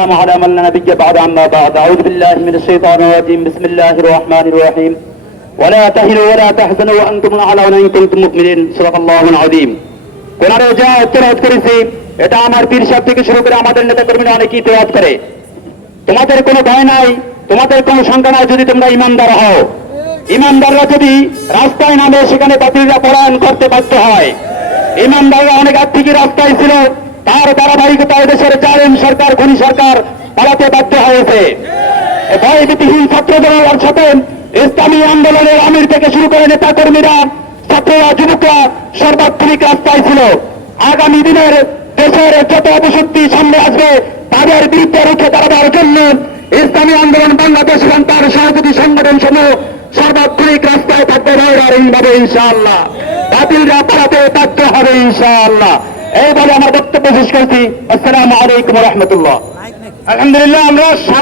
على من لا نبي بعد عما بعد أعوذ بالله من الشيطان الرجيم بسم الله الرحمن الرحيم ولا تهنوا ولا تحزنوا وأنتم الأعلون إن كنتم مؤمنين صدق الله العظيم কোরআনে যা তেলাওয়াত করেছি এটা আমার পীর সাহেব থেকে শুরু করে আমাদের নেতা কর্মীরা অনেকেই তেলাওয়াত করে তোমাদের কোনো ভয় নাই তোমাদের কোনো শঙ্কা নাই যদি তোমরা ইমানদার হও ইমানদাররা যদি রাস্তায় নামে সেখানে বাতিলরা পলায়ন করতে বাধ্য হয় ইমানদাররা অনেক আগ থেকে রাস্তায় ছিল তার ধারাবাহিকতায় দেশের জালেম সরকার খনি সরকার পালাতে বাধ্য হয়েছে ভয়ভীতিহীন ছাত্রদের সাথে ইসলামী আন্দোলনের আমির থেকে শুরু করে নেতা কর্মীরা ছাত্ররা যুবকরা সর্বাত্মক রাস্তায় ছিল আগামী দিনের দেশের যত অপশক্তি সামনে আসবে তাদের বিরুদ্ধে রুখে দাঁড়াবার জন্য ইসলামী আন্দোলন বাংলাদেশ এবং তার সহযোগী সংগঠন সমূহ সর্বাত্মক রাস্তায় থাকতে ভাবে ইনশাআল্লাহ বাতিলরা পালাতে বাধ্য হবে ইনশাআল্লাহ এইভাবে আমার বক্তব্য শেষ করছি আসসালামু আলাইকুম ওয়া রাহমাতুল্লাহ আলহামদুলিল্লাহ আমরা